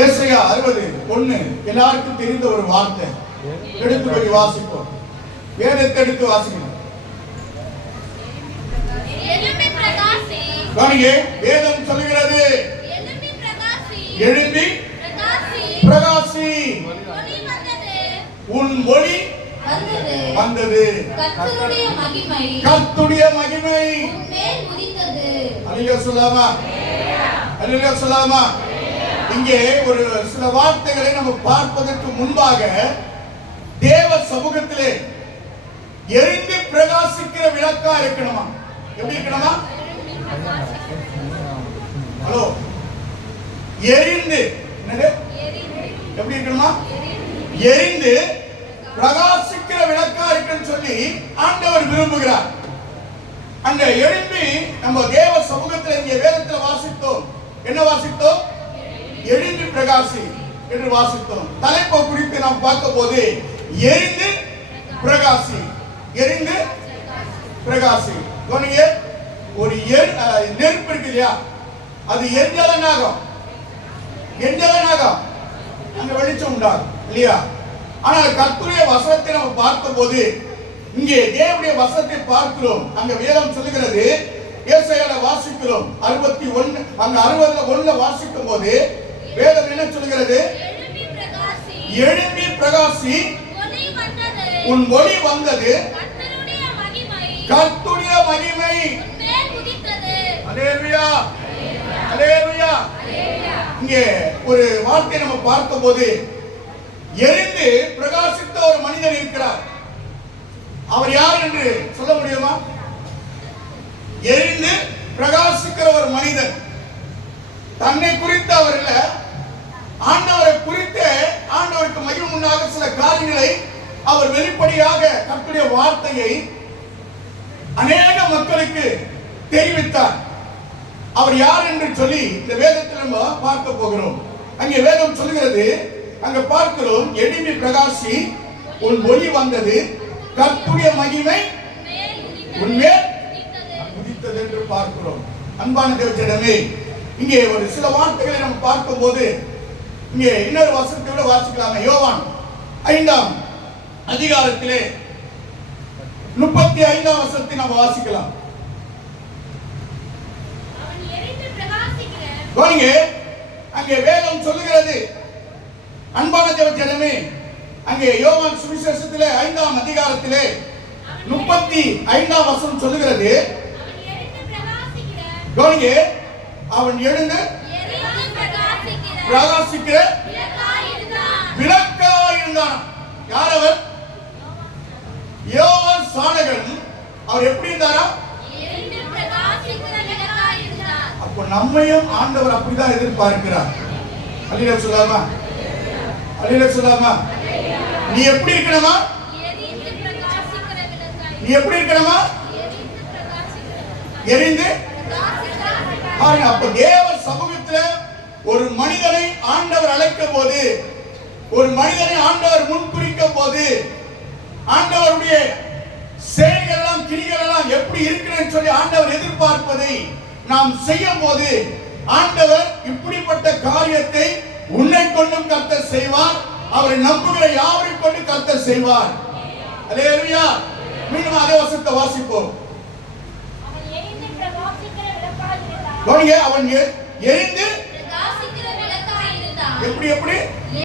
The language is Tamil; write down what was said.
ஏசாயா 60:1 எல்லாருக்கும் தெரிந்த ஒரு வார்த்தை. எடுத்து போய் வாசிப்போம். வேதத்தை எடுத்து வாசிக்கணும். வேதம் சொல்லுகிறது, எழும்பி பிரகாசி, உன் ஒளி வந்தது, கர்த்தருடைய மகிமை அல்லேலூயா சொல்லாமா, அல்லேலூயா சொல்லாமா. இங்கே ஒரு சில வார்த்தைகளை நம்ம பார்ப்பதற்கு முன்பாக தேவ சமூகத்திலே எரிந்து பிரகாசிக்கிற விளக்கா இருக்கணுமா? எப்படி இருக்கணுமா? ஹலோ, எரிந்து எப்படி இருக்கணுமா? எரிந்து பிரகாசிக்கிற விளக்கா இருக்குன்னு சொல்லி ஆண்டவர் விரும்புகிறார். அந்த எழும்பி நம்ம தேவ சமூகத்தில் இங்கே வேதத்தில் வாசித்தோம். என்ன வாசித்தோம்? எழும்பி பிரகாசி என்று வாசித்தோம். தலைப்பை குறித்து நாம் பார்க்கும் போது எரிந்து பிரகாசி, எரிந்து பிரகாசி. ஒரு நெருப்பு இருக்கு இல்லையா, அது எரிஞ்சாலும் அங்க வெளிச்சம் உண்டாகும் இல்லையா? ஆனால் கர்த்தருடைய வசனத்தை நம்ம பார்க்கும் போது இங்கே தேவனுடைய வசனத்தை பார்க்கிறோம். அங்க வேதம் சொல்லுகிறது, ஏசாயால வாசிக்கிறோம் 61 அங்க 60:1 வாசிக்கும் போது வேதம் என்ன சொல்லுகிறது? எழும்பி பிரகாசி, உன் ஒளி வந்தது, கர்த்தருடைய மகிமை. அல்லேலூயா, அல்லேலூயா. இங்கே ஒரு வார்த்தை நம்ம பார்க்கும் போது எரிந்து பிரகாசித்த ஒரு மனிதன் இருக்கிறார். அவர் யார் என்று சொல்ல முடியுமா? எரிந்து பிரகாசிக்கிற ஒரு மனிதன். தன்னை குறித்து அவர் இல்ல, ஆண்டவரை குறித்து ஆண்டவருக்கு மகிமை உண்டாக சில காரியங்களை அவர் வெளிப்படையாக கர்த்தருடைய வார்த்தையை அநேக மக்களுக்கு தெரிவித்தார். அவர் யார் என்று சொல்லி இந்த வேதத்தில் நம்ம பார்க்க போகிறோம். அங்கே வேதம் சொல்கிறது, அங்க பார்க்கிறோம், எழும்பி பிரகாசி, உன் ஒளி வந்தது, கர்த்தருடைய மகிமை உன்மேல் உதித்தது என்று பார்க்கிறோம். அன்பான தேவஜனமே, இங்கே ஒரு சில வார்த்தைகளை நம்ம பார்க்கும் போது இங்கே இன்னொரு வசனத்தை விட வாசிக்கலாமே. யோவான் 5ஆம் அதிகாரத்திலே 35ஆம் வசனத்தை நம்ம வாசிக்கலாம். அங்கே வேதம் சொல்லுகிறது, அன்பான தேவஜனமே, அங்கே யோவான் சுவிசேஷத்திலே 5ஆம் அதிகாரத்திலே 35ஆம் வசனம் சொல்லுகிறது, அவன் எழுந்து பிரகாசிக்கிற விளக்கா இருந்தான். யார் அவர்? யோவான் சாணகன். அவர் எப்படி இருந்தாரா? அப்ப நம்மையும் ஆண்டவர் அப்படிதான் எதிர்பார்க்கிறார். அல்லேலூயா சொல்லாமா, அல்லேலூயா சொல்லாமா. நீ எப்படி இருக்கணுமா? நீ எப்படி இருக்கணுமா? எரிந்து பாருங்க. அப்ப தேவ சமூகத்தில் ஒரு மனிதனை ஆண்டவர் அழைக்கும் போது, ஒரு மனிதனை ஆண்டவர் முன்குறிக்கும் போது, ஆண்டவருடைய செயல்கள் எல்லாம் கிரிகள் எல்லாம் எப்படி இருக்கிறேன்னு சொல்லி ஆண்டவர் எதிர்பார்ப்பதை நாம் செய்யும் போது ஆண்டவர் இப்படிப்பட்ட காரியத்தை உன்னை கொண்டும் கர்த்தர் செய்வார். அவரை நம்புகிற யாவரை கொண்டு கர்த்தர் செய்வார். அல்லேலூயா. மீண்டும் அதே வசனத்தை வாசிப்போம். அவன் எரிந்து எப்படி எப்படி